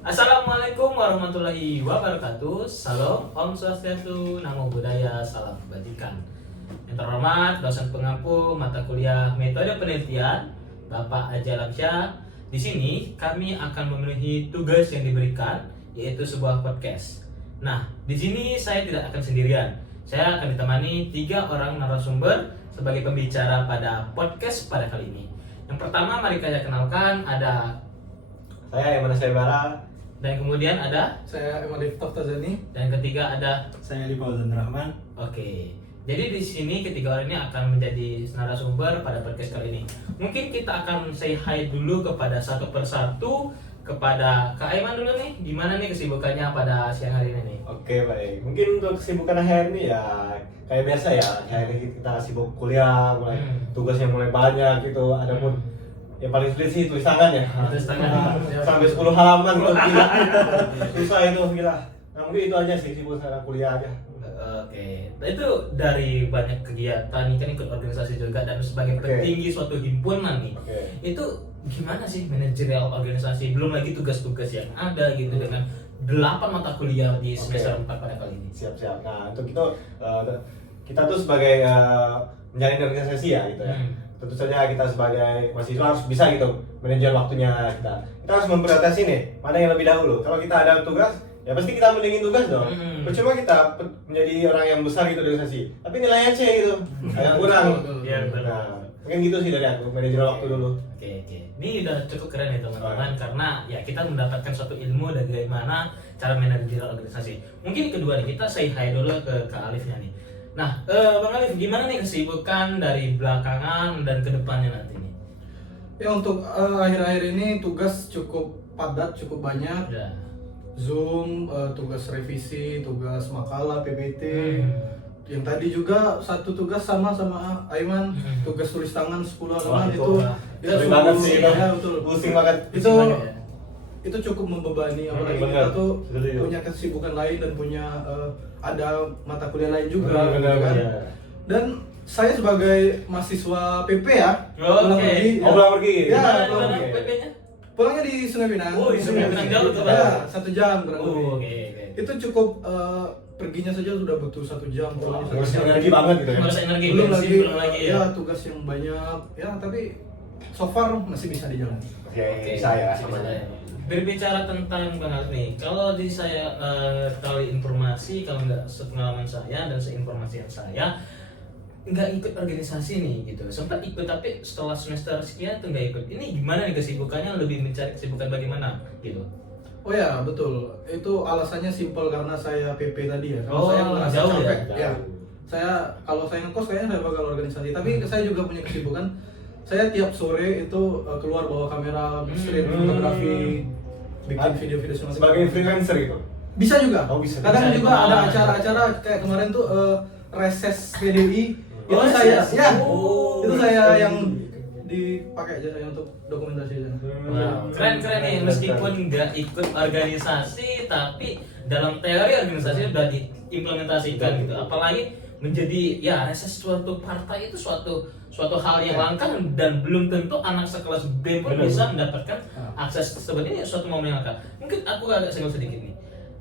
Assalamualaikum warahmatullahi wabarakatuh. Salam, Om Swastiastu, Namo Buddhaya, Salam Kebajikan. Yang terhormat dosen pengampu mata kuliah metode penelitian Bapak Haji Alamsyah. Di sini kami akan memenuhi tugas yang diberikan, yaitu sebuah podcast. Nah, di sini saya tidak akan sendirian. Saya akan ditemani 3 orang narasumber sebagai pembicara pada podcast pada kali ini. Yang pertama, mari saya kenalkan, ada Saya Iman Saibara. dan kemudian ada, Saya Emadif Taftazani. dan ketiga ada. Saya di Fauzan Rahman. Oke. Jadi di sini ketiga orang ini akan menjadi narasumber pada podcast kali ini. Mungkin kita akan say hi dulu kepada satu persatu, kepada Kak Aiman dulu nih. Gimana nih kesibukannya pada siang hari ini nih? Oke, baik. Mungkin untuk kesibukan akhir ini ya kayak biasa ya. Kayak kita sibuk kuliah, mulai tugasnya mulai banyak gitu. Adapun yang paling sulit sih tulis tangan ya. Tulis tangan. Sampai 10 halaman tuh gila. Susah itu gila. Nah, mungkin itu aja sih sibuk sekarang kuliah aja. Oke. Nah, itu dari banyak kegiatan, ini kan ikut organisasi juga dan sebagai Oke. petinggi suatu himpunan nih. Oke. Itu gimana sih manajerial organisasi, belum lagi tugas-tugas yang ada gitu dengan 8 mata kuliah di semester 4 pada kali ini. Siap-siap. Nah, untuk itu kita tuh sebagai menjalin organisasi ya gitu ya. Tentu saja kita sebagai mahasiswa harus bisa gitu manajer waktunya kita. Kita harus memprioritaskan nih mana yang lebih dahulu. Kalau kita ada tugas, ya pasti kita mendingin tugas dong. Percuma kita menjadi orang yang besar gitu organisasi, tapi nilainya C gitu, agak kurang. Iya, betul. Nah, mungkin gitu sih dari aku manajer waktu dulu. Oke. Ini udah cukup keren ya teman-teman, karena ya kita mendapatkan suatu ilmu dari bagaimana cara manajerial organisasi. Mungkin kedua nih, kita say hi dulu ke Kak Alifnya nih. Nah, Bang Alif, gimana nih kesibukan dari belakangan dan kedepannya nanti nih? Ya untuk akhir-akhir ini tugas cukup padat, cukup banyak. Ya. Zoom, tugas revisi, tugas makalah, PPT. Yang tadi juga satu tugas sama Aiman, tugas tulis tangan 10 Wah, halaman itu itu. Ya, sering banget sungguh, sih itu. ya, betul. Pusing banget. Itu Pusing banget ya. itu cukup membebani, apalagi bener. kita tuh Setuju. punya kesibukan lain dan punya ada mata kuliah lain juga, Bener, gitu kan. bener. Dan saya sebagai mahasiswa PP ya, pulang Oke. pergi, Oh, pulang pergi? Ya, Gimana pulang gimana pergi. PP-nya? Pulangnya di Sungai Pinang. Oh, di Sungai Pinang, jauh tuh, Ya, Bang. 1 jam kurang lebih. Oh, oke. Itu cukup perginya saja sudah butuh 1 jam, pulangnya 1 Harus jam. energi banget gitu ya. Harus energi, Belum bensin, lagi, belum lagi ya. ya tugas yang banyak, ya tapi so far masih bisa dijalani. Oke, saya sama Bisa. Berbicara tentang Bang Alif nih, kalau di saya kali informasi, kalau nggak sepengalaman saya dan seinformasian saya, nggak ikut organisasi nih gitu. Sempat ikut tapi setelah semester sekian tuh nggak ikut. Ini gimana nih kesibukannya? Lebih mencari kesibukan bagaimana gitu? Oh ya betul, itu alasannya simpel karena saya PP tadi ya. Kalau Oh, saya merasa jauh ya? capek, ya. Jauh. Kalau saya ngekos kayaknya saya bakal organisasi. Tapi saya juga punya kesibukan. Saya tiap sore itu keluar bawa kamera, street fotografi, bikin video-video semacam sebagai itu. freelancer gitu. Bisa juga. Oh, bisa. Kadang Bisa juga juga. ada acara-acara kayak kemarin tuh reses PDI. Itu Oh, saya, reses. ya, Oh. itu saya yang dipakai aja untuk dokumentasi aja. Wow, keren-keren nih, meskipun nggak ikut organisasi tapi dalam teori organisasi udah diimplementasikan gitu. Apalagi menjadi ya reses suatu partai itu suatu hal yang langka dan belum tentu anak sekelas B pun Benar. bisa mendapatkan akses tersebut. Ini suatu momen yang langka. Mungkin aku agak senggol sedikit nih.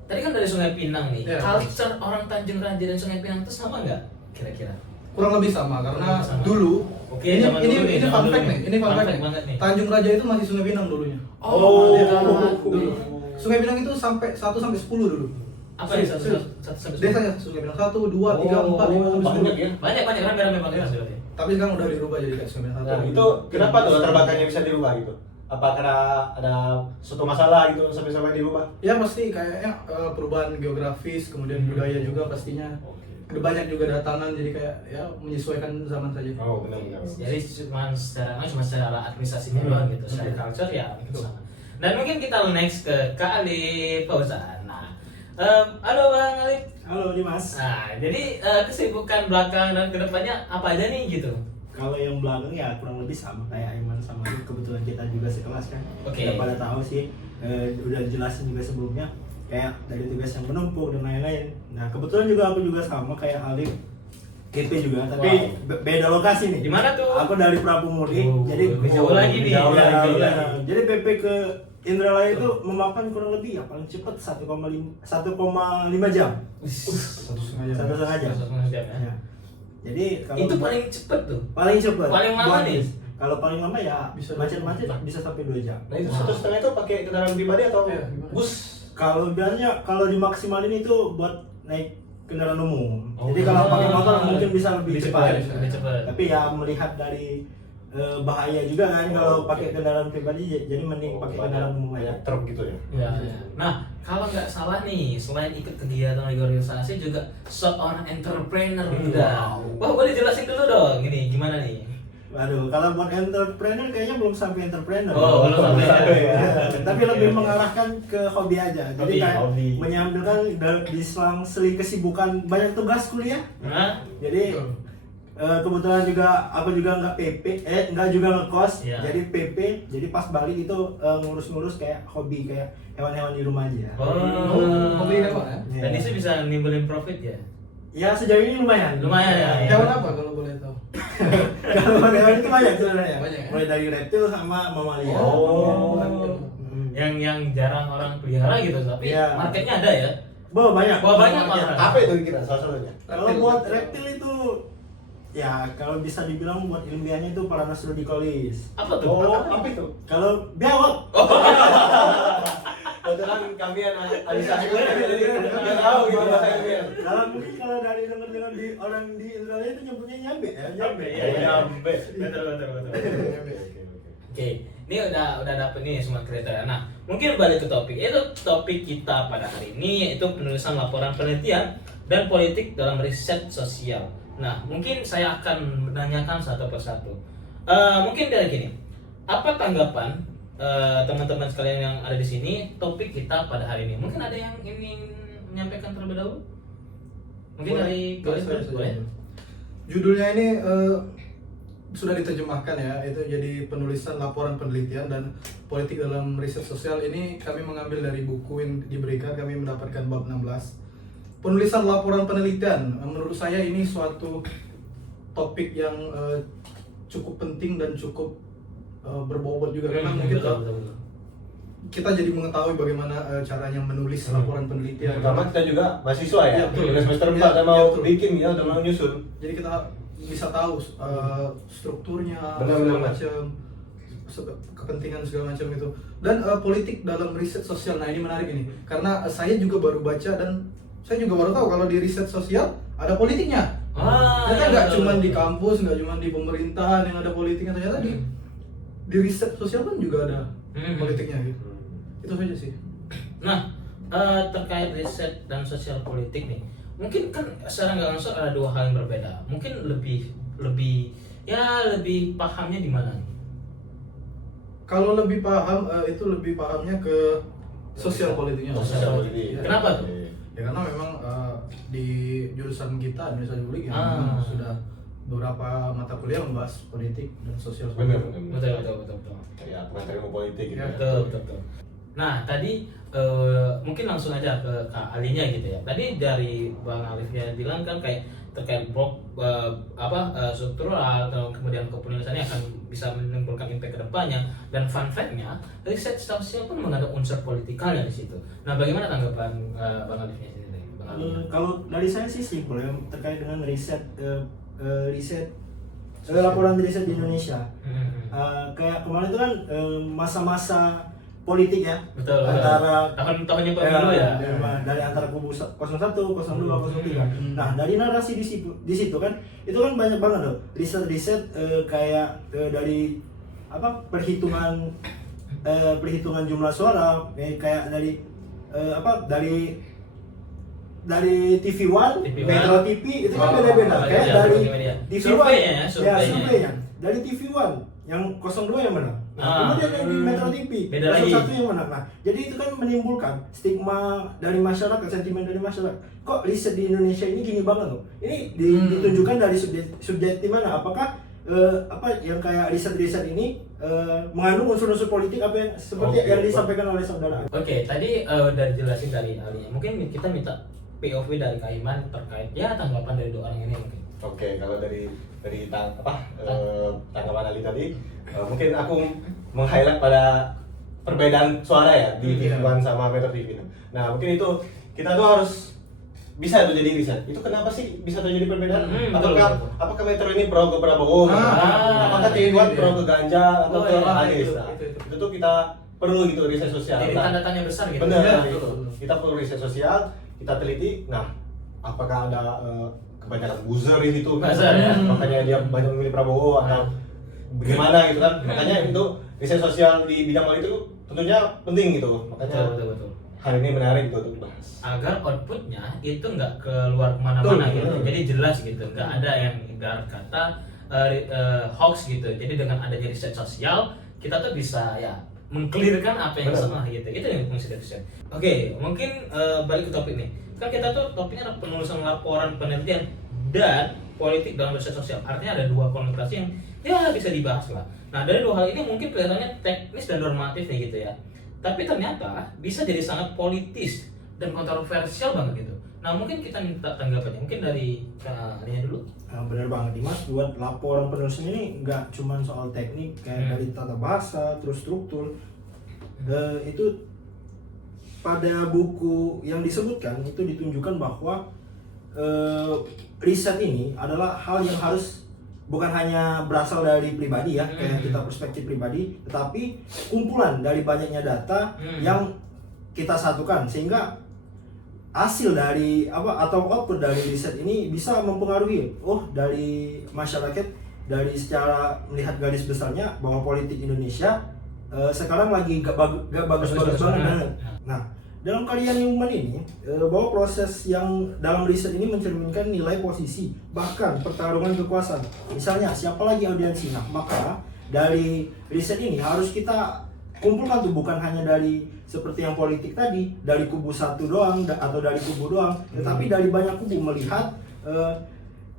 Tadi kan dari Sungai Pinang nih, Ya. culture orang Tanjung Raja dan Sungai Pinang itu sama nggak kira-kira? Kurang lebih sama karena Kurang sama. dulu Oke, ini zaman dulu nih, ini zaman fun dulu fact nih. nih, ini fun Fun fact fact nih. banget nih. Tanjung Raja itu masih Sungai Pinang dulunya. Oh. Iya, dulu. Sungai Pinang itu sampai 1 sampai 10 dulu. Apa ya, satu Serius. sampai Desanya Sungai Pinang 1, 2, 3, 4, 5 sampai 10. banyak ya. banyak rame-rame banget Ya. sebenarnya. Tapi sekarang udah dirubah jadi kayak Sungai Pinang 1. Nah, itu kenapa tuh latar belakangnya bisa dirubah gitu? Apa karena ada suatu masalah gitu sampai dirubah? Ya pasti kayaknya perubahan geografis, kemudian budaya juga pastinya. Udah banyak juga datangan jadi kayak ya menyesuaikan zaman saja. Oh, benar. Jadi cuma secara administrasinya doang gitu, secara culture ya itu sama. Dan mungkin kita next ke Kak Alif Fauzan. Nah, halo Bang Alif. Halo Dimas. Nah, jadi kesibukan belakang dan kedepannya apa aja nih gitu? Kalau yang belakang ya kurang lebih sama kayak Aiman sama Alif. Kebetulan kita juga sekelas kan. Oke. Udah pada tahu sih, udah jelasin juga sebelumnya kayak dari tugas yang menumpuk dan lain-lain. Nah kebetulan juga aku juga sama kayak Alif, KP juga, tapi beda lokasi nih. Di mana tuh? Aku dari Prapumuri, Oh, jadi jauh lagi nih. Jauh Ya, lagi. jauh Ya. lagi. Jadi PP ke Indralaya itu memakan kurang lebih ya paling cepat 1,5 jam. 1,5 jam. 1,5 jam. 1,5 jam ya. Ya. Jadi kalau Itu paling cepet tuh. paling cepat. Paling lama Buat nih? bis. Kalau paling lama ya Bisa macet-macet bisa sampai 2 jam. Nah itu 1,5 itu pakai kendaraan pribadi atau Iya, gimana? bus? Kalau biasanya kalau dimaksimalin itu buat naik kendaraan umum. Oh. Jadi kalau pakai motor mungkin bisa lebih cepat. Lebih cepat. Tapi ya melihat dari bahaya juga kan kalau pakai kendaraan pribadi, jadi mending pakai kendaraan umum aja. Banyak truk gitu ya. Ya, ya. Nah, kalau nggak salah nih, selain ikut kegiatan organisasi juga seorang entrepreneur juga. Wah, boleh jelasin dulu dong, gini gimana nih? Waduh, kalau buat entrepreneur kayaknya belum sampai entrepreneur. Oh, belum sampai ya. Tapi lebih mengarahkan ke hobi aja. Jadi Hobi, kayak hobi. menyambilkan di selang-seli kesibukan banyak tugas kuliah. Hah? Jadi kebetulan juga aku juga nggak juga ngekos, Iya. jadi PP, jadi pas balik itu ngurus-ngurus kayak hobi kayak hewan-hewan di rumah aja. Oh, Hobi hewan ya? Iya. Dan itu bisa nimbulin profit ya? Ya sejauh ini lumayan. Lumayan ya. Hewan apa kalau boleh tahu? Kalau hewan itu banyak sebenarnya. Banyak ya? Mulai dari reptil sama mamalia. Oh. Hmm. Yang jarang orang pelihara gitu, tapi Iya. marketnya ada ya? Wah, banyak. Wah, banyak malah. Apa itu kita salah satunya? Kalau buat reptil itu ya kalau bisa dibilang buat ilmiahnya itu Paranasrudicolis. Apa tuh? Oh, apa itu? Kalau biawak, Kebetulan kami anak Alisa jadi nggak tahu gitu bahasa ilmiah. kalau mungkin kalau dari dengar-dengar di orang di Indralaya itu nyebutnya nyambe ya, nyambe. Iya, iya. Betul. Oke, ini udah dapet nih semua kriteria. Nah, mungkin balik ke topik. Itu topik kita pada hari ini yaitu penulisan laporan penelitian dan politik dalam riset sosial. Nah, mungkin saya akan menanyakan satu persatu. Mungkin dari gini, apa tanggapan teman-teman sekalian yang ada di sini topik kita pada hari ini? Mungkin ada yang ingin menyampaikan terlebih dahulu? Mungkin dari Boleh, kalian saya boleh? saja. Judulnya ini sudah diterjemahkan ya, itu jadi penulisan laporan penelitian dan politik dalam riset sosial. Ini kami mengambil dari buku yang diberikan, kami mendapatkan bab 16. Penulisan laporan penelitian, menurut saya ini suatu topik yang cukup penting dan cukup berbobot juga, karena mungkin Betul. kita jadi mengetahui bagaimana caranya menulis laporan penelitian. Pertama kita juga mahasiswa ya. Iya, betul. Udah semester 4 Iya, udah mau iya, betul. bikin ya, udah mau nyusun. Jadi kita bisa tahu strukturnya, Benar. segala macam, kepentingan segala macam itu. Dan politik dalam riset sosial. Nah, ini menarik ini, karena saya juga baru baca dan saya juga baru tahu kalau di riset sosial ada politiknya. Ternyata nggak betul, cuma betul. di kampus, nggak cuma di pemerintahan yang ada politiknya, ternyata di riset sosial pun juga ada politiknya gitu. Itu saja sih. Nah, terkait riset dan sosial politik nih, mungkin kan secara nggak langsung ada dua hal yang berbeda. Mungkin lebih pahamnya di mana nih? Kalau lebih paham, itu lebih pahamnya ke sosial politiknya. Sosial politik. Ya. Kenapa tuh? Ya karena memang di jurusan kita administrasi publik ya Ah. memang sudah beberapa mata kuliah membahas politik dan sosial. Benar. Betul. Ya, pengantar ilmu politik gitu. Ya. Betul. Nah, tadi mungkin langsung aja ke Kak Alinya gitu ya. Tadi dari Bang Alifnya bilang kan kayak terkait struktural atau kemudian kepenulisannya akan bisa menimbulkan impact ke depannya, dan fun fact-nya riset sosial pun mengandung unsur politikalnya di situ. Nah, bagaimana tanggapan Bang Alifnya sendiri? Bang Alif? Kalau dari saya sih simpel ya, terkait dengan laporan riset di Indonesia. Kayak kemarin itu kan masa-masa politik ya, Betul. antara tahun-tahunnya pemilu ya. dari antara kubu 01, 02, 03. Nah, dari narasi di situ kan itu kan banyak banget loh riset kayak dari perhitungan jumlah suara, kayak dari TV One, TV One. Metro TV itu kan beda-beda. Kayak Media, dari media. TV Surveinya ya, One, surveinya. dari TV One yang 02 yang menang. Ah. Kemudian yang di Metro TV Beda lagi. 01 yang menang. Nah, jadi itu kan menimbulkan stigma dari masyarakat, sentimen dari masyarakat. Kok riset di Indonesia ini gini banget loh? Ini ditunjukkan dari subjektif mana? Apakah yang kayak riset-riset ini mengandung unsur-unsur politik apa yang seperti yang disampaikan oleh saudara? Oke, tadi udah dijelasin dari Ali. Mungkin kita minta POV dari Kak Iman terkait ya tanggapan dari dua orang ini mungkin. Oke, kalau dari tanggapan Ali tadi, mungkin aku meng-highlight pada perbedaan suara ya di Iya. TV One sama Metro TV. Nah mungkin itu kita tuh harus bisa tuh jadi riset. Itu kenapa sih bisa terjadi perbedaan? Betul, Apakah betul. apakah Metro ini pro ke Prabowo? Apakah TV One pro ke Ganja atau Oh, ke iya, Anies? itu, Nah, itu. itu tuh kita perlu gitu riset sosial. Jadi Nah, tanda tanya besar gitu. benar Ya, gitu. betul. Kita perlu riset sosial, kita teliti. Nah, apakah ada kebanyakan buzzer di situ? Buzzer, ya. Makanya dia banyak memilih Prabowo atau bagaimana gitu kan? Makanya itu riset sosial di bidang hal itu tentunya penting gitu. Makanya Betul. hari ini menarik gitu untuk dibahas. Agar outputnya itu nggak keluar kemana-mana Betul, gitu, betul. jadi jelas gitu, nggak ada yang ibarat kata hoax gitu. Jadi dengan adanya riset sosial kita tuh bisa ya mengklirkan apa yang Benar. salah gitu. Itu yang fungsi dari riset. Oke, mungkin balik ke topik nih. Kan kita tuh topiknya adalah penulisan laporan penelitian dan politik dalam riset sosial. Artinya ada dua konotasi yang ya bisa dibahas lah. Nah dari dua hal ini mungkin kelihatannya teknis dan normatif nih gitu ya. Tapi ternyata bisa jadi sangat politis dan kontroversial banget gitu. Nah mungkin kita minta tanggapannya, mungkin dari Kak Nia dulu. Benar banget Dimas, buat laporan penulisan ini nggak cuma soal teknik kayak dari tata bahasa, terus struktur. Itu pada buku yang disebutkan itu ditunjukkan bahwa riset ini adalah hal yang harus bukan hanya berasal dari pribadi ya, kayak kita perspektif pribadi, tetapi kumpulan dari banyaknya data yang kita satukan sehingga hasil dari atau output dari riset ini bisa mempengaruhi dari masyarakat, dari secara melihat garis besarnya bahwa politik Indonesia sekarang lagi gak bagus-bagus banget. Nah, dalam karya Newman ini bahwa proses yang dalam riset ini mencerminkan nilai posisi bahkan pertarungan kekuasaan. Misalnya siapa lagi audiensinya, maka dari riset ini harus kita kumpulkan tuh bukan hanya dari seperti yang politik tadi dari kubu satu doang atau dari kubu doang, tetapi dari banyak kubu melihat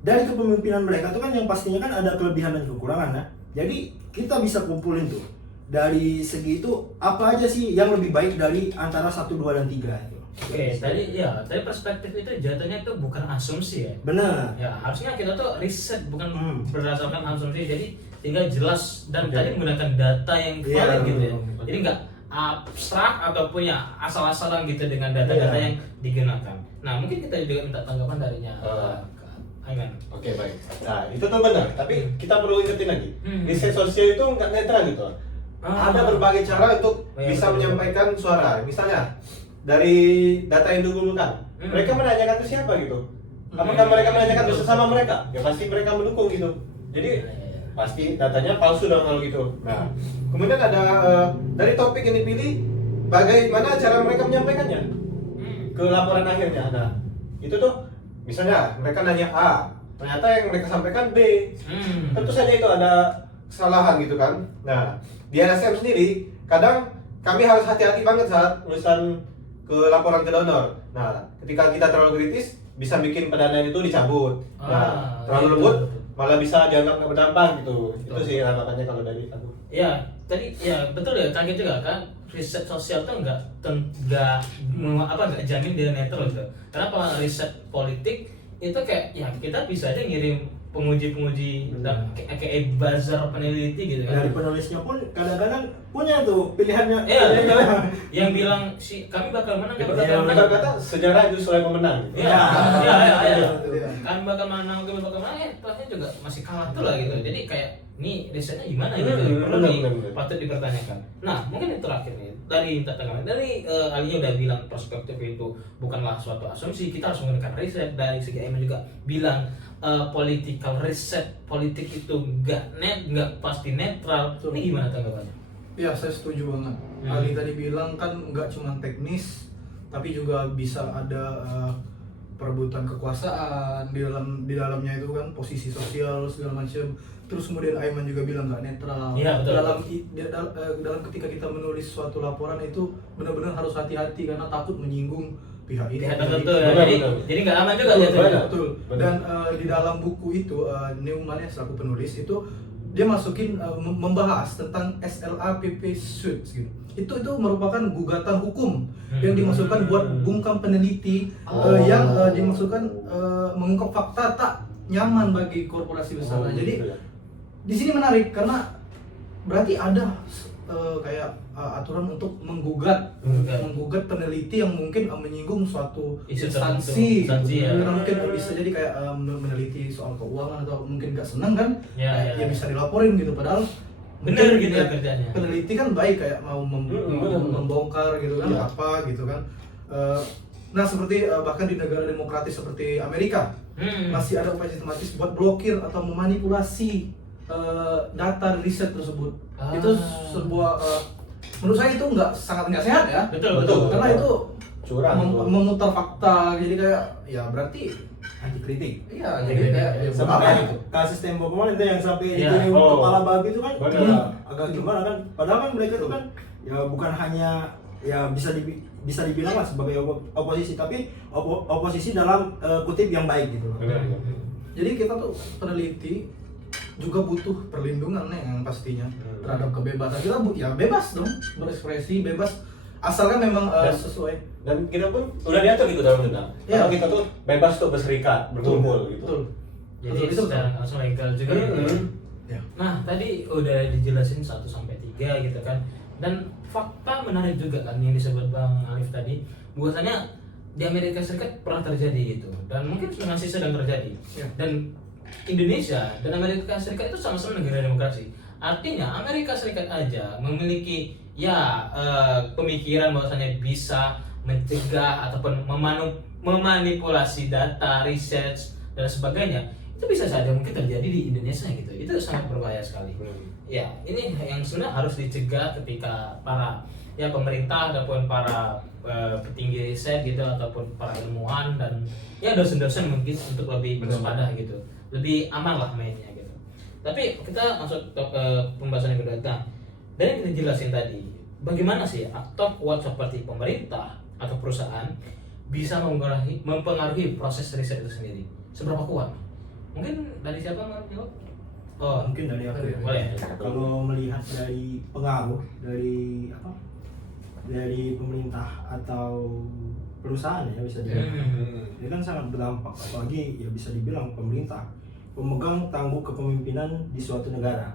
dari kepemimpinan mereka tuh kan yang pastinya kan ada kelebihan dan kekurangan ya. Jadi kita bisa kumpulin tuh dari segi itu apa aja sih yang lebih baik dari antara 1, 2, dan 3 itu. Oke, tadi perspektif itu jatuhnya itu bukan asumsi ya. Benar. Ya harusnya kita tuh riset bukan berdasarkan asumsi, jadi sehingga jelas dan tadi menggunakan data yang valid gitu ya. Jadi nggak abstrak ataupun ya asal-asalan gitu dengan data-data yang digunakan. Nah mungkin kita juga minta tanggapan darinya. Aiman. Oke, baik. Nah, itu tuh benar, tapi kita perlu ingetin lagi. Riset sosial itu nggak netral gitu. Ada berbagai cara untuk bisa menyampaikan suara. Misalnya dari data yang dikumpulkan, mereka menanyakan ke siapa gitu. Apakah mereka menanyakan ke sesama mereka? Ya pasti mereka mendukung gitu. Jadi pasti datanya palsu dong kalau gitu. Nah, kemudian ada dari topik yang dipilih, bagaimana cara mereka menyampaikannya ke laporan akhirnya. Nah, itu tuh misalnya mereka nanya A, ternyata yang mereka sampaikan B. Tentu saja itu ada kesalahan gitu kan. Nah, di LSM sendiri kadang kami harus hati-hati banget saat tulisan ke laporan ke donor. Nah, ketika kita terlalu kritis bisa bikin pendanaan itu dicabut. Nah, terlalu lembut malah bisa dianggap nggak berdampak gitu. Itu sih harapannya kalau dari aku. Ya, tadi ya betul ya, kaget juga kan riset sosial tuh nggak jamin dia netral gitu. Karena kalau riset politik itu kayak ya kita bisa aja ngirim penguji kayak buzzer peneliti gitu kan. Dari penulisnya pun kadang-kadang punya tuh pilihannya. Iya, yang bilang kami bakal menang, kami bakal menang. Kata sejarah itu selain pemenang. Iya. Kami bakal menang, pasti juga masih kalah tuh lah gitu. Jadi kayak ini risetnya gimana gitu, patut dipertanyakan. Nah, mungkin yang terakhir nih dari Alinya udah bilang perspektif itu bukanlah suatu asumsi, kita harus menggunakan riset. Dari segi Aiman juga bilang political riset, politik itu nggak pasti netral. Ini gimana tanggapannya? Ya, saya setuju banget. Ali tadi bilang kan nggak cuma teknis, tapi juga bisa ada perebutan kekuasaan di dalamnya itu kan posisi sosial segala macam. Terus kemudian Aiman juga bilang nggak netral. Iya, betul. Dalam ketika kita menulis suatu laporan itu benar-benar harus hati-hati karena takut menyinggung pihak ini. Pihak tertentu ya. Jadi nggak aman juga jatuhnya. Betul. Dan di dalam buku itu Newman selaku penulis itu dia masukin membahas tentang SLAPP suits gitu. Itu merupakan gugatan hukum yang dimasukkan buat bungkam peneliti yang dimasukkan mengungkap fakta tak nyaman bagi korporasi besar. Jadi di sini menarik karena berarti ada kayak aturan untuk menggugat peneliti yang mungkin menyinggung suatu Isu instansi, tertentu, instansi, ya. Karena mungkin bisa jadi kayak meneliti soal keuangan atau mungkin nggak senang kan, Ya, ya bisa dilaporin gitu. Padahal bener mungkin gitu ya kerjanya. peneliti kan baik kayak mau membongkar gitu kan, Iya. apa gitu kan. Nah seperti bahkan di negara demokratis seperti Amerika masih ada upaya sistematis buat blokir atau memanipulasi data riset tersebut. Itu sebuah menurut saya itu sangat nggak sehat ya. Betul. Karena itu Curang. memutar fakta, jadi kayak ya berarti anti kritik. iya jadi kayak ya, Sama apa kayak gitu. kasus Tempo kemarin tuh yang sampai Iya. dituduh Oh. kepala babi itu kan Benar. agak gimana kan, padahal kan mereka itu kan ya bukan hanya ya bisa dibilang lah sebagai oposisi, tapi oposisi dalam kutip yang baik gitu. Benar. Jadi kita tuh peneliti juga butuh perlindungan nih yang pastinya terhadap kebebasan. Kita ya bebas dong berekspresi, bebas asalkan memang sesuai. Dan kita pun udah diatur gitu dalam undang. Iya. Kalau kita tuh bebas tuh berserikat, berkumpul gitu. Betul. Jadi Betul, secara langsung legal juga gitu. Ya. Nah, tadi udah dijelasin 1 sampai 3 gitu kan. Dan fakta menarik juga kan yang disebut Bang Alif tadi, bahwasanya di Amerika Serikat pernah terjadi gitu dan mungkin masih sedang terjadi. Ya. Dan Indonesia dan Amerika Serikat itu sama-sama negara demokrasi. Artinya Amerika Serikat aja memiliki pemikiran bahwasanya bisa mencegah ataupun memanipulasi data, research dan sebagainya. Itu bisa saja mungkin terjadi di Indonesia gitu. Itu sangat berbahaya sekali. Ya, ini yang sebenarnya harus dicegah ketika para pemerintah ataupun para petinggi riset gitu ataupun para ilmuwan dan dosen-dosen mungkin untuk lebih waspada gitu, lebih aman lah mainnya gitu. Tapi kita masuk ke pembahasan yang kedua. Nah, dari yang kita jelasin tadi, bagaimana sih aktor kuat seperti pemerintah atau perusahaan bisa mempengaruhi proses riset itu sendiri? Seberapa kuat? Mungkin dari siapa mau jawab? Oh, Mungkin dari aku ya. boleh. Kalau melihat dari pengaruh dari pemerintah atau perusahaan ya bisa dibilang, ini kan sangat berdampak. Apalagi ya bisa dibilang pemerintah pemegang tangguh kepemimpinan di suatu negara.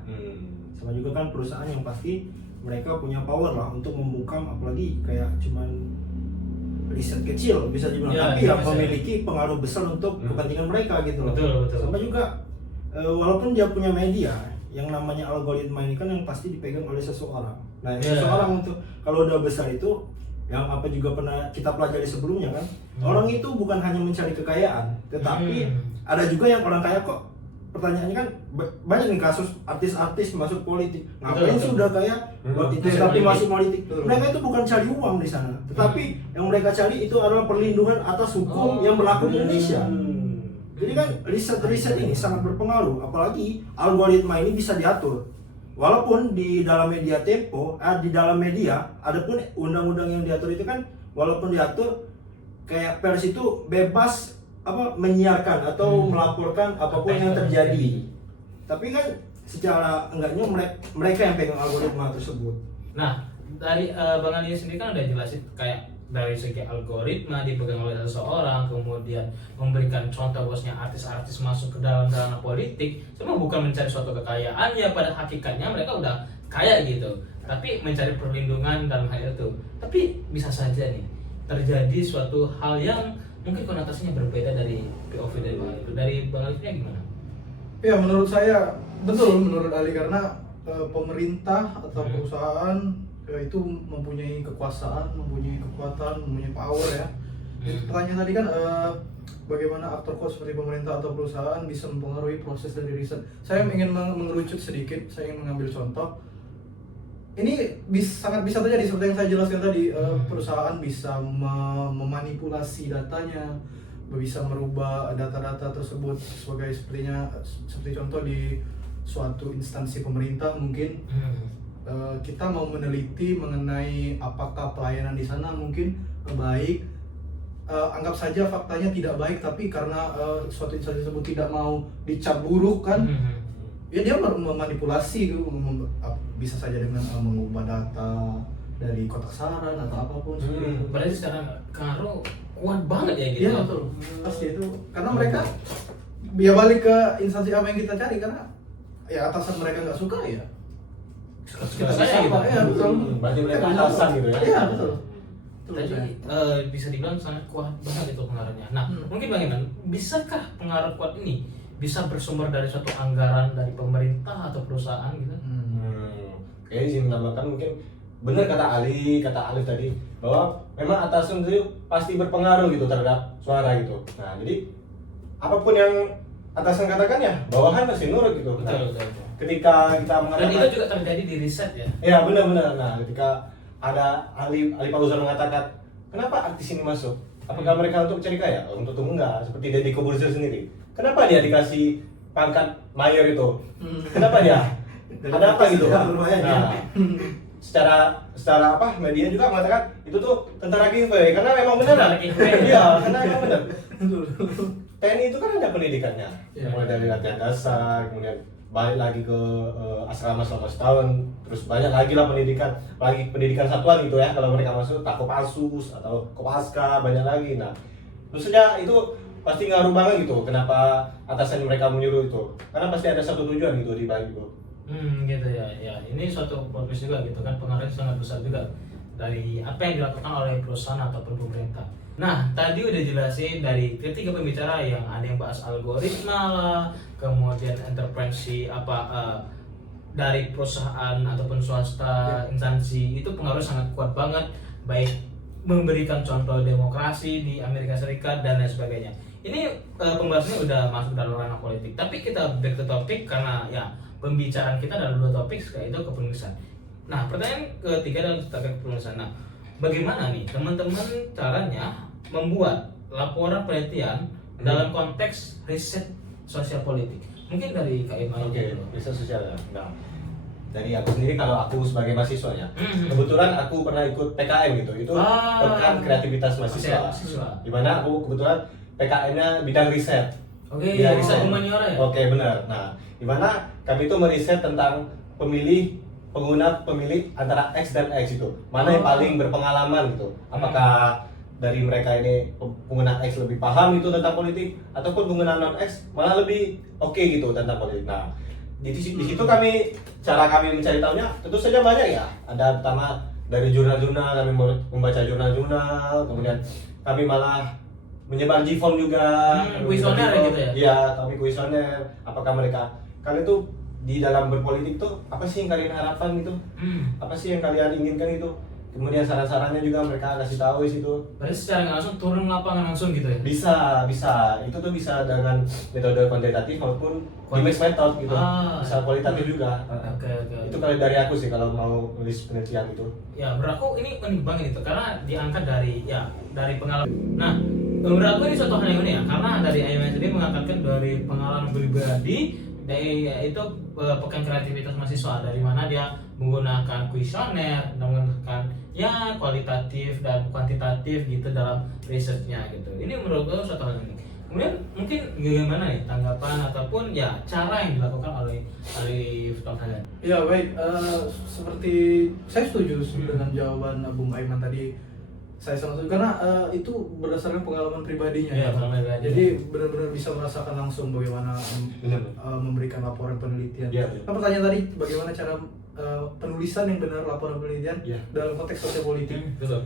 Sama juga kan perusahaan yang pasti mereka punya power lah untuk membungkam, apalagi kayak cuman riset kecil bisa dibilang, Ya, tapi yang bisa. memiliki pengaruh besar untuk kepentingan mereka gitu loh. Betul. Sama juga walaupun dia punya media, yang namanya algoritma ini kan yang pasti dipegang oleh seseorang. Nah, seseorang untuk kalau udah besar itu, yang apa juga pernah kita pelajari sebelumnya kan, orang itu bukan hanya mencari kekayaan, tetapi ada juga yang orang kaya kok. Pertanyaannya kan banyak nih kasus artis-artis masuk politik, ngapain sih udah kaya, itu tapi masuk politik. Mereka itu bukan cari uang di sana, tetapi yang mereka cari itu adalah perlindungan atas hukum yang berlaku di Indonesia. Jadi kan riset ini sangat berpengaruh, apalagi algoritma ini bisa diatur. Walaupun di dalam media Tempo, di dalam media, adapun undang-undang yang diatur itu kan, walaupun diatur kayak pers itu bebas menyiarkan atau melaporkan apapun yang terjadi. Tapi kan secara enggaknya mereka yang pegang algoritma tersebut. Nah, dari Bang Ali sendiri kan udah jelasin kayak dari segi algoritma dipegang oleh seseorang, kemudian memberikan contoh bosnya artis-artis masuk ke dalam ranah politik, semua bukan mencari suatu kekayaan, ya pada hakikatnya mereka udah kaya gitu, tapi mencari perlindungan dalam hal itu. Tapi bisa saja nih terjadi suatu hal yang mungkin konotasinya berbeda dari POV dari Bang Ali. Dari Bang Alifnya gimana? Ya menurut saya betul menurut Ali, karena pemerintah atau perusahaan itu mempunyai kekuasaan, mempunyai kekuatan, mempunyai power ya. Pertanyaan tadi kan bagaimana aktor kuat seperti pemerintah atau perusahaan bisa mempengaruhi proses dari riset. Saya ingin mengerucut sedikit, saya ingin mengambil contoh. Ini sangat bisa terjadi seperti yang saya jelaskan tadi, perusahaan bisa memanipulasi datanya, bisa merubah data-data tersebut seperti contoh di suatu instansi pemerintah mungkin. Kita mau meneliti mengenai apakah pelayanan di sana mungkin baik, anggap saja faktanya tidak baik, tapi karena suatu instansi tersebut tidak mau dicap buruk kan, ya dia memanipulasi gitu, bisa saja dengan mengubah data dari kotak saran atau apapun. Berarti sekarang pengaruh kuat banget ya gitu. Iya betul, pasti itu karena mereka ya balik ke instansi apa yang kita cari, karena ya atasan mereka nggak suka ya Suka saya gitu. Iya betul. Berarti mereka atasan gitu ya. Iya betul. Tadi bisa dibilang sangat kuat banget itu pengaruhnya. Nah, mungkin Bang Iman, bisakah pengaruh kuat ini bisa bersumber dari suatu anggaran dari pemerintah atau perusahaan gitu? Kayaknya sih menambahkan mungkin benar kata Alif tadi bahwa memang atasan itu pasti berpengaruh gitu terhadap suara gitu. Nah, jadi apapun yang atasan katakan ya bawahan pasti nurut gitu. Betul. Ketika kita Dan mengatakan itu juga terjadi di riset ya. ya benar-benar. Nah, ketika ada Ali Fauzan mengatakan kenapa artis ini masuk? Apakah mereka untuk cari kaya? Untuk enggak. Seperti Deddy Corbuzier sendiri. Kenapa dia dikasih pangkat mayor itu? Kenapa dia? Ada apa gitu? Lumayan ya. Nah, secara apa? Media juga mengatakan itu tuh tentara giveaway karena memang benar. Tentara giveaway. Iya, karena memang benar. TNI itu kan ada pendidikannya. Iya. Mulai dari latihan dasar, kemudian balik lagi ke asrama selama setahun, terus banyak lagi lah pendidikan satuan gitu ya kalau mereka masuk Kopassus atau Kopaska, banyak lagi. Nah, maksudnya itu pasti ngaruh banget gitu kenapa atasan mereka menyuruh itu, karena pasti ada satu tujuan gitu di balik itu. Gitu ya. Ya, ini suatu progres juga gitu kan, pengaruhnya sangat besar juga dari apa yang dilakukan oleh perusahaan ataupun pemerintah. Nah, tadi udah jelasin dari ketiga pembicara yang ada yang bahas algoritma lah, kemudian entrepreneurship dari perusahaan ataupun swasta, instansi itu pengaruh sangat kuat banget, baik memberikan contoh demokrasi di Amerika Serikat dan lain sebagainya. Ini pembahasannya udah masuk dalam ranah politik, tapi kita back to topik karena ya pembicaraan kita dalam dua topik yaitu kepenulisan. Nah, pertanyaan ketiga adalah terkait kepenulisan. Nah, bagaimana nih teman-teman caranya membuat laporan penelitian dalam konteks riset sosial politik? Mungkin dari Kak Iman. Oke, riset sosial ya. Nah, dari aku sendiri kalau aku sebagai mahasiswa ya, kebetulan aku pernah ikut PKM gitu. Itu pekan kreativitas mahasiswa. Di mana aku kebetulan PKM-nya bidang riset. Oke, Bidang riset humaniora ya? Oke, benar. Nah, di mana kami itu meriset tentang pengguna pemilih antara X dan X itu. Mana yang paling berpengalaman gitu. Apakah dari mereka ini pengguna X lebih paham itu tentang politik ataupun pengguna non X malah lebih oke gitu tentang politik. Nah, di situ cara kami mencari tahunya tentu saja banyak ya. Ada pertama dari jurnal-jurnal, kami membaca jurnal-jurnal, kemudian kami malah menyebar G-form juga. Kuesioner gitu ya? Iya, kami kuesioner. Apakah mereka kalian tuh di dalam berpolitik tuh apa sih yang kalian harapkan gitu? Apa sih yang kalian inginkan itu? Kemudian saran-sarannya juga mereka kasih tahu di situ. Berarti secara nggak langsung turun lapangan langsung gitu ya? Bisa. Itu tuh bisa dengan metode kuantitatif maupun image method gitu. Bisa kualitatif juga. Oke. Itu kalau dari aku sih kalau mau nulis penelitian itu. Ya, menurut aku ini unik banget itu karena diangkat dari pengalaman. Nah, menurut aku ini suatu hal yang unik ya karena dari IMN sendiri mengangkatkan dari pengalaman pribadi yaitu pekan kreativitas mahasiswa dari mana dia menggunakan kuesioner, menggunakan ya kualitatif dan kuantitatif gitu dalam risetnya gitu. Ini menurut gue suatu hal yang unik. Kemudian mungkin bagaimana nih tanggapan ataupun ya cara yang dilakukan oleh Alif Tauhid? Ya baik, seperti saya setuju dengan jawaban Bung Aiman tadi. Saya sangat setuju karena itu berdasarkan pengalaman pribadinya. Iya, pengalaman pribadi. Jadi benar-benar bisa merasakan langsung bagaimana Benar. memberikan laporan penelitian. Iya. Nah, pertanyaan tadi bagaimana cara penulisan yang benar laporan penelitian Iya. dalam konteks sosial politik. Betul.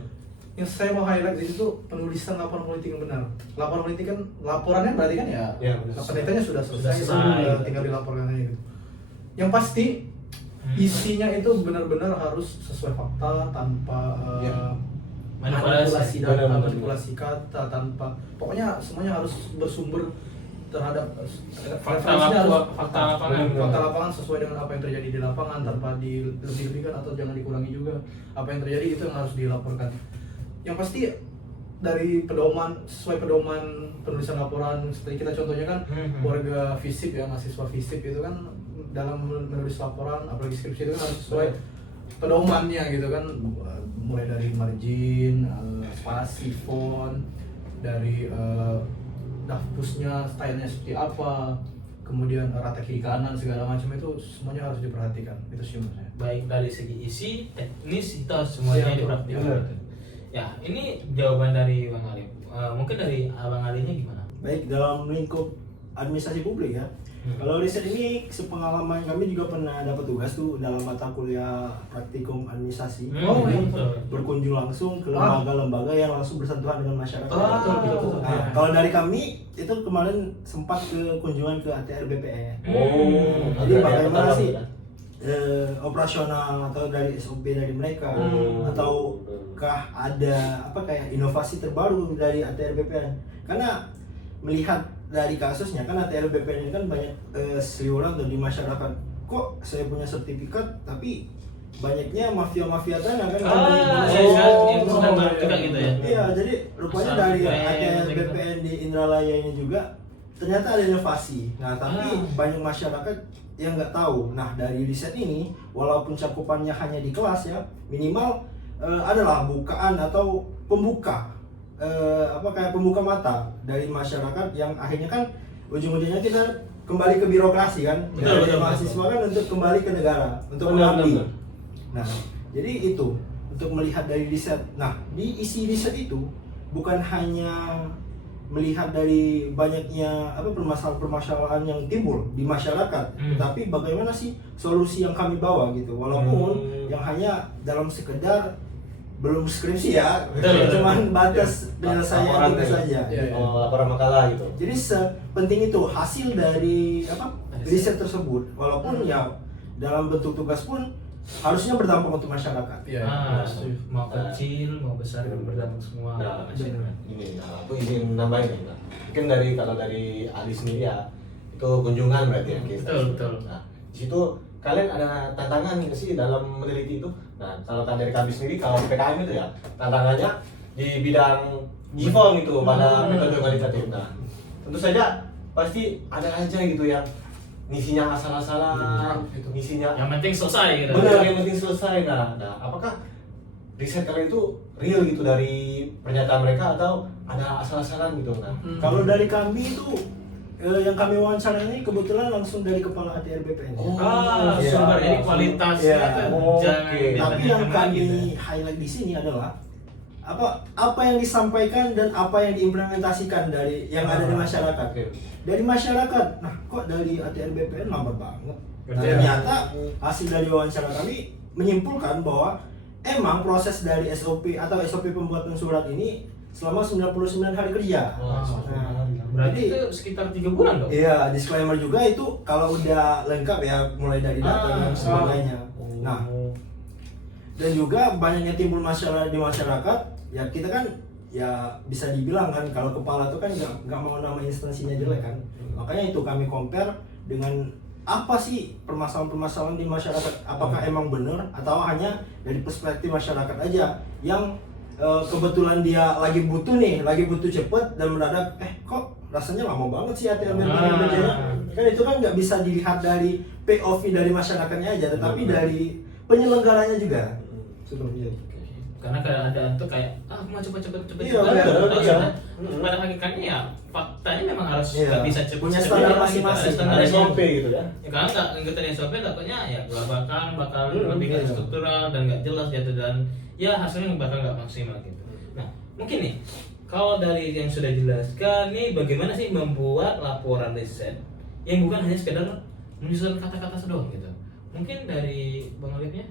Yang saya mau highlight di situ penulisan laporan politik yang benar. Laporan politik kan laporannya berarti kan ya, Iya, benar. penelitiannya sudah selesai, selesai. tinggal dilaporkan aja gitu. Yang pasti isinya itu benar-benar harus sesuai fakta tanpa Iya. Manipulasi data, Benar-benar. manipulasi kata, tanpa pokoknya semuanya harus bersumber terhadap Fakta referensinya harus lapangan. fakta lapangan sesuai dengan apa yang terjadi di lapangan tanpa dilebih-lebihkan atau jangan dikurangi juga. Apa yang terjadi itu yang harus dilaporkan. Yang pasti dari pedoman sesuai pedoman penulisan laporan seperti kita contohnya kan warga FISIP ya, mahasiswa FISIP itu kan dalam menulis laporan apalagi skripsi itu kan harus sesuai pedomannya gitu kan, mulai dari margin, spasi, font, dari dafpusnya stylenya seperti apa, kemudian rata kiri kanan segala macam itu semuanya harus diperhatikan. Itu sih menurut saya. Baik dari segi isi, teknis itu semuanya Iya, diperhatikan. benar. Ya, ini jawaban dari Bang Alif. Mungkin dari Abang Alifnya gimana? Baik, dalam lingkup administrasi publik ya, Kalau riset ini sepengalaman kami juga pernah dapat tugas tuh dalam mata kuliah praktikum administrasi. Oh, Jadi, betul. berkunjung langsung ke lembaga-lembaga yang langsung bersentuhan dengan masyarakat. betul. Nah, kalau dari kami itu kemarin sempat ke kunjungan ke ATR BPN. Oh, Jadi ada bagaimana yang sih pertama, operasional atau dari SOP dari mereka ataukah ada apa kayak inovasi terbaru dari ATR BPN? Karena melihat dari kasusnya kan ATR BPN ini kan banyak seliweran tuh di masyarakat. Kok saya punya sertifikat tapi banyaknya mafia-mafia tanah kan? Yang sedang bergerak gitu ya. Iya, jadi rupanya Usaha dari BPN, ATR gitu. BPN di Indralaya ini juga ternyata ada inovasi. Nah, tapi banyak masyarakat yang nggak tahu. Nah, dari riset ini, walaupun cakupannya hanya di kelas ya, minimal adalah bukaan atau pembuka kayak pembuka mata dari masyarakat yang akhirnya kan ujung-ujungnya kita kembali ke birokrasi kan. Betul, Dari betul, mahasiswa kan untuk kembali ke negara, untuk Benar, mengabdi. benar. Nah, jadi itu untuk melihat dari riset. Nah, di isi riset itu bukan hanya melihat dari banyaknya permasalahan-permasalahan yang timbul di masyarakat, tapi bagaimana sih solusi yang kami bawa gitu. Walaupun yang hanya dalam sekedar belum skripsi ya, Betul. cuman batas penyelesaian Laporan tugas ya. saja. Iya, iya. Oh, laporan makalah gitu. Jadi sepenting itu hasil dari riset tersebut, walaupun ya dalam bentuk tugas pun harusnya berdampak untuk masyarakat. Iya. Mau kecil, mau besar berdampak semua. Nah, ini aku izin nambahin nih. Nah, mungkin kalau dari Ali sendiri ya, itu kunjungan berarti ya. Betul. Nah, di situ kalian ada tantangan nggak sih dalam meneliti itu? Nah, kalau dari kami sendiri, kalau PKM itu ya, tantangannya di bidang GIFOM itu pada metode kualitatif. Nah, tentu saja pasti ada aja gitu yang ngisinya asal-asalan, ngisinya Yang penting selesai gitu. benar, yang penting selesai. Nah, apakah riset kalian itu real gitu dari pernyataan mereka atau ada asal-asalan gitu? Nah, Kalau dari kami itu yang kami wawancara ini kebetulan langsung dari kepala ATR BPN. Ah, Iya. sumber jadi kualitasnya Iya. kan Oke. jangan Tapi yang ditanyakan kami lagi, gitu. highlight di sini adalah apa yang disampaikan dan apa yang diimplementasikan dari yang ada di masyarakat. Oke. Dari masyarakat, nah kok dari ATR BPN lambat banget. Nah, Betul. ternyata hasil dari wawancara kami menyimpulkan bahwa emang proses dari SOP atau SOP pembuatan surat ini selama 99 hari kerja. Wah, Nah, Berarti jadi itu sekitar 3 bulan dong? iya, disclaimer juga itu kalau udah lengkap ya, mulai dari data dan sebagainya. Nah, dan juga banyaknya timbul masalah di masyarakat, ya kita kan ya bisa dibilang kan kalau kepala itu kan nggak mau nama instansinya jelek kan. Makanya itu kami compare dengan apa sih permasalahan-permasalahan di masyarakat, apakah emang benar atau hanya dari perspektif masyarakat aja yang kebetulan dia lagi butuh cepet dan mendadak kok rasanya lama banget sih ATM kerjanya. Kan itu kan nggak bisa dilihat dari POV dari masyarakatnya aja, tetapi dari penyelenggaranya juga. Karena keadaan tuh kayak aku mau cepet. Iya, benar. Pada hakikatnya ya faktanya memang harus Iya. nggak bisa cepet. Punya standar masing-masing. Standar Ada SOP. SOP gitu ya. Ya, karena nggak ngikutin SOP takutnya ya bakal lebih iya. struktural dan nggak jelas gitu dan ya hasilnya bakal nggak maksimal gitu. Nah mungkin nih kalau dari yang sudah dijelaskan nih bagaimana sih membuat laporan riset yang bukan hanya sekedar menyusun kata-kata doang gitu. Mungkin dari Bang Alifnya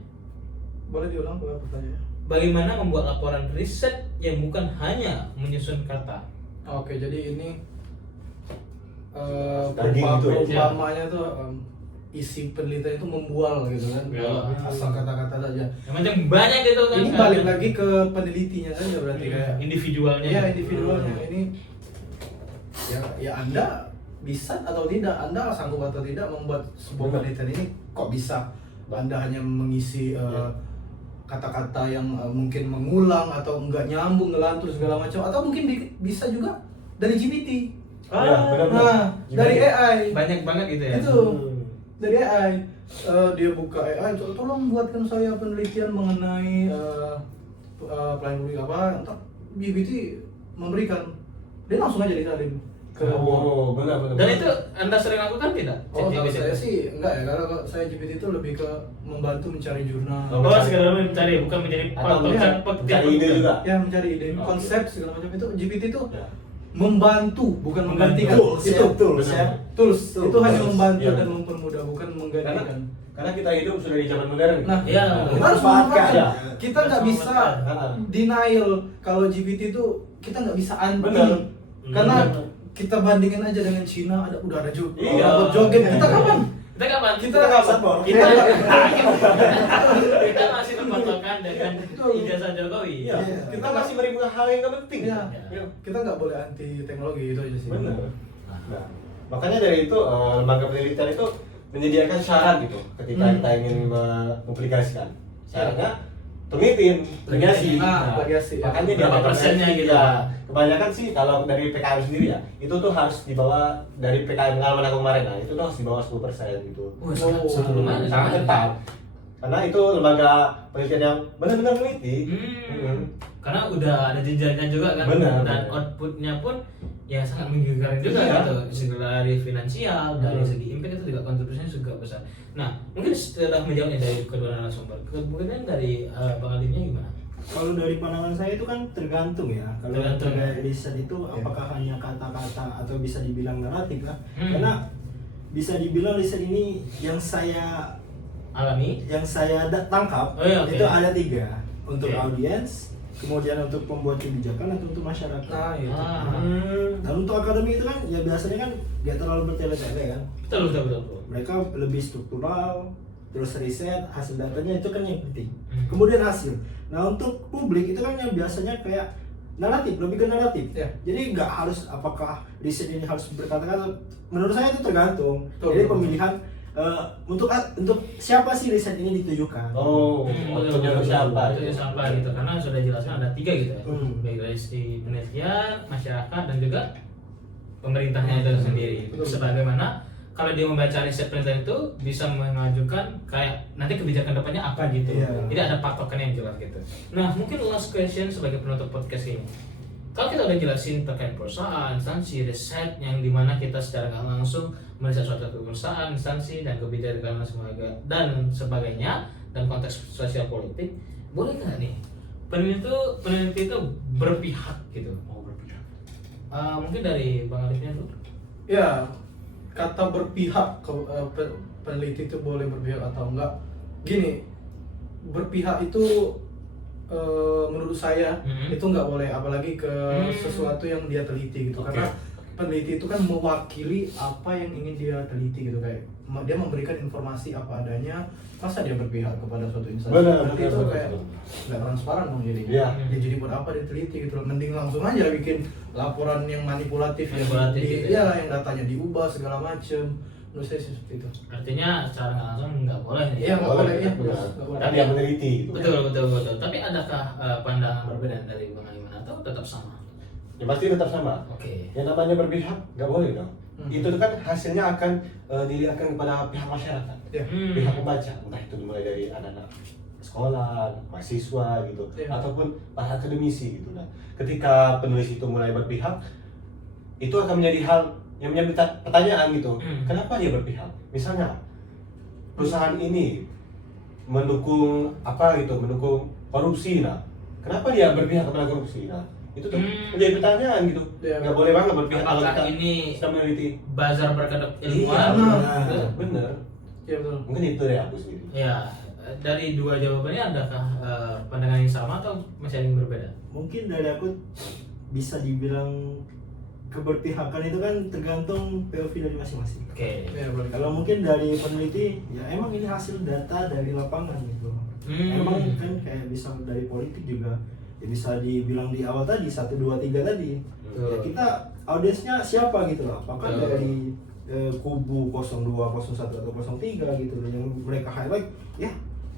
Boleh diulang pertanyaannya? bagaimana membuat laporan riset yang bukan hanya menyusun kata. Oke, jadi ini Daging gitu ya? perumpamanya tuh isi penelitian itu membual gitu kan, Ya. asal kata-kata saja. Yang penting banyak gitu kan. Ini balik lagi ke penelitinya saja berarti kayak individualnya. ya individualnya ini ya Anda bisa atau tidak, Anda sanggup atau tidak membuat sebuah penelitian ini kok bisa Anda hanya mengisi kata-kata yang mungkin mengulang atau enggak nyambung, ngelantur segala macam, atau mungkin bisa juga dari GPT. Ya, benar-benar. Nah, dari AI. Banyak banget gitu ya. Itu dari AI. Dia buka AI, tolong buatkan saya penelitian mengenai pelayanan publik apa, entar GPT memberikan. Dia langsung aja disalin ke Oh, benar. Dan itu Anda sering lakukan tidak? Oh, kalau ChatGPT? saya sih enggak ya, kalau saya GPT itu lebih ke membantu mencari jurnal. Oh, sekedar mencari, bukan menjadi Atau patokan mencari ide juga. Ya, mencari ide, konsep segala macam itu GPT itu Ya. membantu bukan menggantikan. Tools, ya, tools ya. Tools itu hanya Tools. membantu Iya. dan mempermudah bukan menggantikan. Karena kita hidup sudah di zaman modern. Nah, Iya, kita harus memanfaatkan. memanfaatkan. Ya. Kita nggak Harus bisa memanfaatkan. denial kalau GPT itu kita nggak bisa anti. Benar. Karena Benar. kita bandingin aja dengan Cina, udah ada Iya. robot joget. Kita kapan? Kita kapan? Kita Sabar. kita kita masih terpatokan dengan ijazah Jokowi. Iya. Kita masih menimbulkan hal yang gak penting. Iya. Iya. Kita nggak boleh anti teknologi itu aja sih. Benar. Nah, makanya dari itu lembaga penelitian itu menyediakan syarat gitu ketika kita ingin mempublikasikan. Syaratnya teliti, plagiasi. Plagiasi, ya. Makanya Berapa diadakan persennya peneliti, gitu? ya. Kebanyakan sih kalau dari PKM sendiri ya, itu tuh harus dibawa dari PKM pengalaman aku kemarin. Nah, itu tuh harus dibawa 10% gitu. Oh, sangat Oh, lumayan. Sangat ketat. Karena itu lembaga penelitian yang benar-benar meneliti. Karena udah ada jenjangnya juga kan, Benar, dan benar. outputnya pun ya sangat menggugurkan juga Iya. gitu, dari finansial, dari segi impact itu juga kontribusinya juga besar. Nah, mungkin setelah menjawabnya dari kedua narasumber, kemudian dari Bang Alifnya gimana? Kalau dari pandangan saya itu kan tergantung ya. Kalau Tergantung. terkait riset itu apakah hanya kata-kata atau bisa dibilang naratif kan? Karena bisa dibilang riset ini yang saya Alami? tangkap Oh, iya, oke. itu ada 3 untuk Oke. audiens, kemudian untuk pembuat kebijakan atau untuk masyarakat. Nah, itu. Dan untuk akademi itu kan ya biasanya kan gak terlalu bertele-tele kan. Betul, betul, betul, betul. Mereka lebih struktural, terus riset, hasil datanya itu kan yang penting. Hmm. Kemudian hasil. Nah untuk publik itu kan yang biasanya kayak naratif, lebih ke naratif. Ya. Jadi nggak harus apakah riset ini harus berkata-kata. Menurut saya itu tergantung. Betul, Jadi betul. pemilihan untuk siapa sih riset ini ditujukan. Oh, Betul, untuk betul, siapa? betul. Itu siapa gitu, karena sudah jelaskan ada 3 gitu ya. Baik dari segi penelitian, masyarakat, dan juga pemerintahnya itu sendiri. Betul. Sebagaimana kalau dia membaca riset penelitian itu bisa mengajukan kayak nanti kebijakan depannya apa gitu. Iya. Jadi ada patokan yang jelas gitu. Nah, mungkin last question sebagai penutup podcast ini. Kalau kita udah jelasin terkait perusahaan, instansi, riset yang dimana kita secara nggak langsung melihat suatu perusahaan, instansi, dan kebijakan dan sebagainya, dan konteks sosial politik, boleh nggak nih peneliti itu berpihak gitu? Oh, berpihak. Mungkin dari Bang Alifnya dulu. Ya, kata berpihak peneliti itu boleh berpihak atau enggak. Gini, berpihak itu menurut saya Mhm. itu nggak boleh, apalagi ke Hmm. sesuatu yang dia teliti gitu. Oke. Karena peneliti itu kan mewakili apa yang ingin dia teliti gitu, kayak dia memberikan informasi apa adanya. Masa dia berpihak kepada suatu instansi? Benar, Nanti benar, itu benar, kayak benar. nggak transparan dong jadinya. Iya. Dia jadi buat apa dia teliti gitu loh. Mending langsung aja bikin laporan yang manipulatif, Manipulatif gitu ya, ya. yang datanya diubah segala macem. Menurut saya sih seperti itu. Artinya secara nggak langsung nggak boleh nih. Iya, nggak boleh, ya. benar. Nggak boleh. Tapi yang meneliti gitu. Betul, betul, betul. Tapi adakah pandangan berbeda dari Bang Aiman atau tetap sama? Ya pasti tetap sama. Oke. Yang namanya berpihak nggak boleh dong. Hmm. Itu kan hasilnya akan dilihatkan kepada pihak masyarakat, Ya. pihak pembaca, entah itu mulai dari anak-anak sekolah, mahasiswa gitu, Ya. ataupun para akademisi gitu. Nah, ketika penulis itu mulai berpihak, itu akan menjadi hal yang menjadi pertanyaan gitu. Hmm. Kenapa dia berpihak? Misalnya perusahaan ini mendukung apa gitu, mendukung korupsi. Nah, kenapa dia berpihak kepada korupsi? Nah, itu tuh menjadi pertanyaan gitu. Ya. Nggak boleh banget berpihak kalau Apakah kita ini sedang meneliti. bazar berkedok Iya, ilmuwan? benar. Bener. Iya betul. Mungkin itu dari aku sendiri. Ya, dari 2 jawabannya adakah pandangan yang sama atau masih ada yang berbeda? Mungkin dari aku bisa dibilang keberpihakan itu kan tergantung POV dari masing-masing. Oke. Ya boleh. Kalau mungkin dari peneliti, ya emang ini hasil data dari lapangan gitu. Emang kan kayak bisa dari politik juga, ya bisa dibilang di awal tadi 1, 2, 3 tadi. Betul. Ya kita audiensnya siapa gitu loh? Apakah Betul. dari kubu 02, 01 atau 03 gitu loh yang mereka highlight? Ya,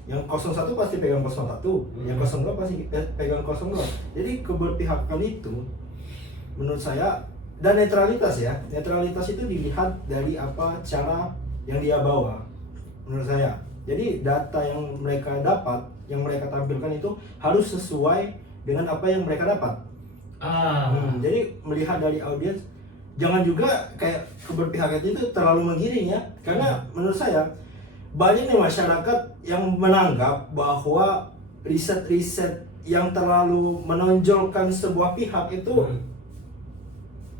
yang 01 pasti pegang 01, yang 02 pasti pegang 02. Jadi keberpihakan itu menurut saya, dan netralitas ya, netralitas itu dilihat dari apa cara yang dia bawa menurut saya. Jadi data yang mereka dapat, yang mereka tampilkan itu harus sesuai dengan apa yang mereka dapat. Jadi melihat dari audiens, jangan juga kayak keberpihakan itu terlalu menggiring ya, karena menurut saya banyak nih masyarakat yang menganggap bahwa riset-riset yang terlalu menonjolkan sebuah pihak itu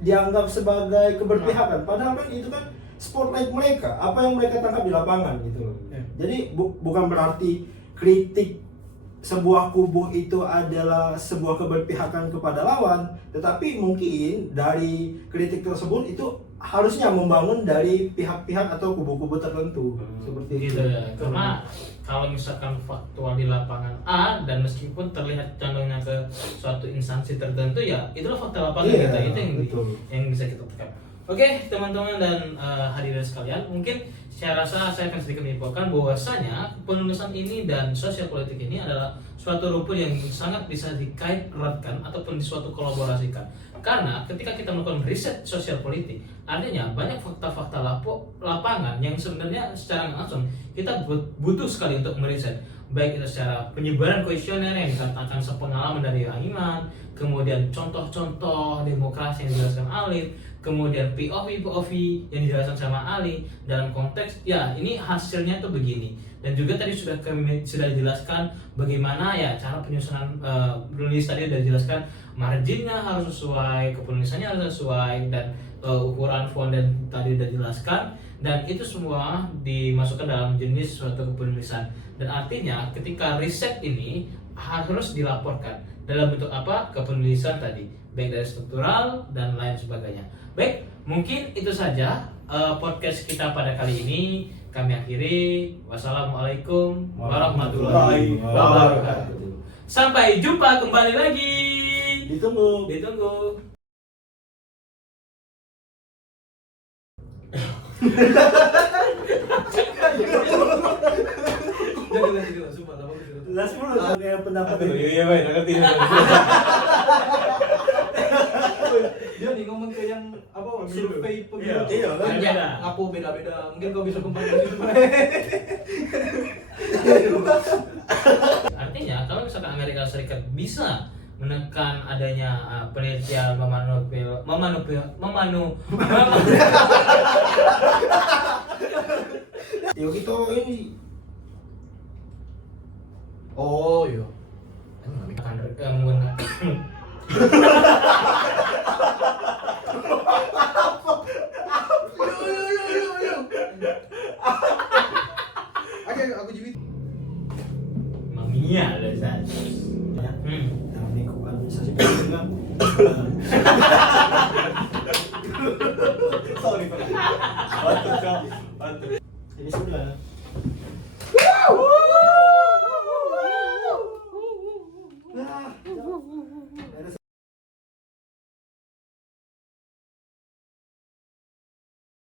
dianggap sebagai keberpihakan. Padahal kan itu kan spotlight mereka, apa yang mereka tangkap di lapangan gitu loh. Jadi bukan berarti kritik sebuah kubu itu adalah sebuah keberpihakan kepada lawan, tetapi mungkin dari kritik tersebut itu harusnya membangun dari pihak-pihak atau kubu-kubu tertentu seperti gitu itu. ya. Karena kalau misalkan faktual di lapangan A dan meskipun terlihat condongnya ke suatu instansi tertentu, ya itulah fakta lapangan Iya, kita, itu yang betul. yang bisa kita tekan. Oke, teman-teman dan hadirin sekalian, mungkin saya rasa saya akan sedikit menyimpulkan bahwasanya penulisan ini dan sosial politik ini adalah suatu rumpun yang sangat bisa dikait eratkan ataupun di suatu kolaborasikan. Karena ketika kita melakukan riset sosial politik, artinya banyak fakta-fakta lapangan yang sebenarnya secara langsung kita butuh sekali untuk meriset. Baik itu secara penyebaran kuesioner yang dikatakan sepengalaman dari Aiman, kemudian contoh-contoh demokrasi yang dijelaskan Alif, kemudian POV yang dijelaskan sama Ali dalam konteks ya ini hasilnya tuh begini. Dan juga tadi sudah dijelaskan bagaimana ya cara penyusunan penulis tadi sudah dijelaskan, marginnya harus sesuai, kepenulisannya harus sesuai, dan ukuran font dan tadi sudah dijelaskan, dan itu semua dimasukkan dalam jenis suatu kepenulisan. Dan artinya ketika riset ini harus dilaporkan dalam bentuk apa? Kepenulisan tadi, baik dari struktural dan lain sebagainya. Baik, mungkin itu saja podcast kita pada kali ini. Kami akhiri. Wassalamualaikum warahmatullahi wabarakatuh. Sampai jumpa kembali lagi. Ditunggu. Jadi sumpah lama gitu. Langsung dulu kayak pendapat Aduh, ini. iya baik, ngerti. Dia nih ngomong ke yang apa survei pemilu. Iya, kan? Beda. Ngaku beda-beda. Mungkin kau bisa kembali dari situ. Artinya kalau misalkan Amerika Serikat bisa menekan adanya penelitian Yo gitu ini. Oh iya. menggunakan Aku jibit. Mamiya loh Zat. Ya. Hmm. Nah, lingkup administrasi politik kan. Sorry, Pak. Batuk, Cok. Batuk. Ini sudah.